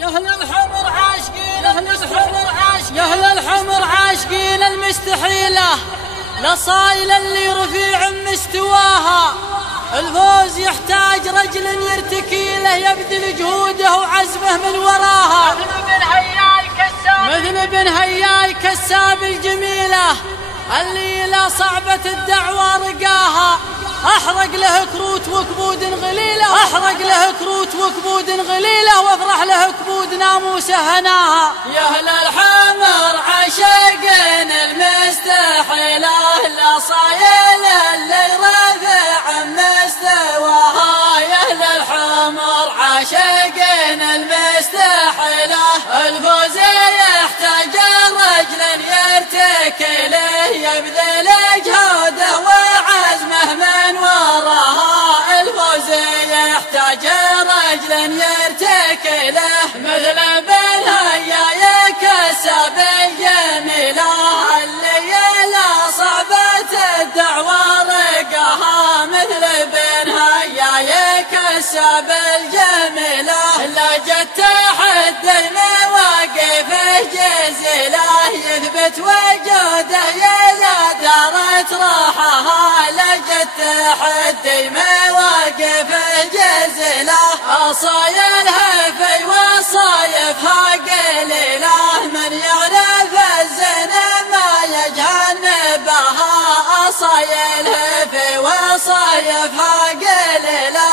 يا أهل الحمر عاشقين، يا أهل الحمر عاشقين، يا أهل الحمر عاشقين المستحيلة لصايل اللي رفيع مستواها. الفوز يحتاج رجل يرتكي له يبذل جهوده وعزمه من وراها، مثل بن هياي كساب الجميلة اللي لا صعبة الدعوة رقاها. أحرق له كروت وكبود غليلة، أحرق له كروت وكبود غليلة، وافرح له كبود ناموسه هناها. يا أهل الحمر عاشقين المستحيلة لصايل اللي رفع مستواها. يا أهل الحمر عاشقين المستحيلة الفوز يحتاج رجل يرتكي له يبذل جهوده وعزمه من وراها. الفوز يحتاج رجل يرتكي له مثل بن هياي كساب الجميلة اللي لا صعبة الدعوة رقاها. مثل بن هياي كساب الجميلة لا جت تحدي مواقفه جزيلة يثبت وجوده يا دارت راحها. لا جت تحدي مواقفه جزيلة أصايلها في وصايفها قليلة. من يعرف الزنا ما يجهل بها أصايلها في وصايفها قليلة.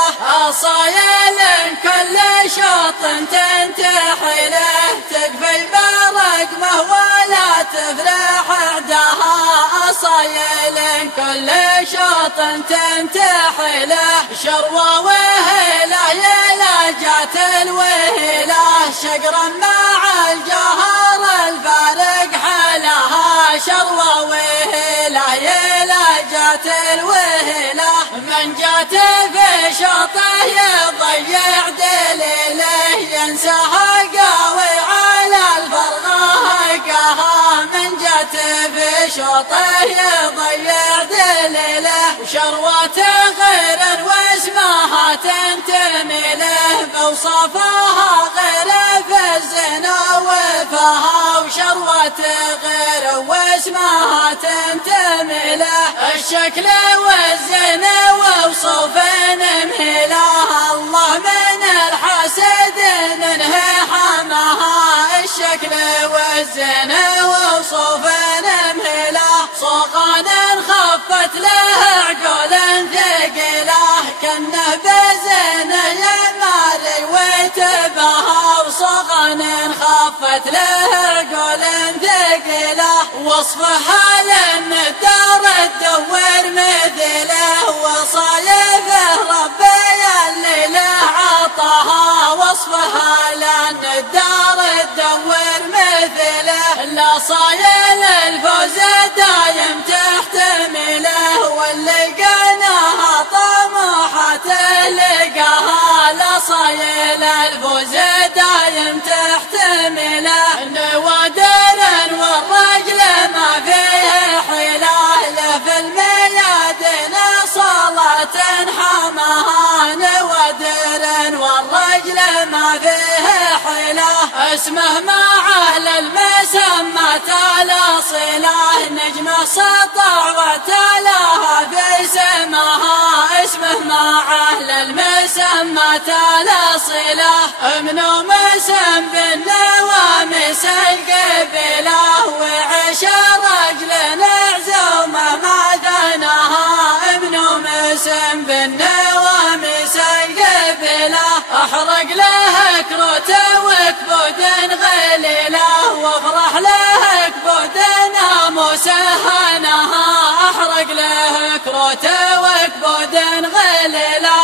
أصايل كل شوط تنتحي له تكفي برقمه ولا تفرح عداها. أصايل كل شوط تنتحي له شروى وهيلة يلا جات الوهيلة شقرا مع الجوهر الفارق حلها. شروى وهيلة يلا جات الوهيلة من جات في شوطه يضيع دليله ينساها قاوي على الفرغة قاها. من جات في شوطه يضيع دليله شروته غير واسمها تنتمي له بوصفها غير في الزنا وفاها. وشروته غير واسمها تنتمي له الشكل والزنا ووصف مهله. الله من الحسد ننهي حماها. الشكل والزنا ووصف مهله صغان خفت له عقول ثقيله كنه بزنا يماري وتباها. وصغان خفت له عقول ثقيله وصفها للندار تدور مثله. وصايفه ربي اللي له عطاها وصفها للندار تدور مثله. لا صايل الفوز دايم تحتمله واللي قناها طموحته لقاها. لا صايل الفوز دايم تحتمله نوادر والرجل ما فيه حيله. له في الميادين صلاة حماها نوادر والرجل ما فيه حيله. اسمه مع أهل المسمى تلا صله نجم سطع وتلاها في سماها. اسمه مع أهل المسمى تلا صله منو مسم بالنوامس القبيله. وعيش رجل عزومه ما ثناها منو مسم بالنوامس القبيله. احرق له كروته وكبود غليله وافرح له كبود ناموسه هناها. احرق له كروته وكبود غليله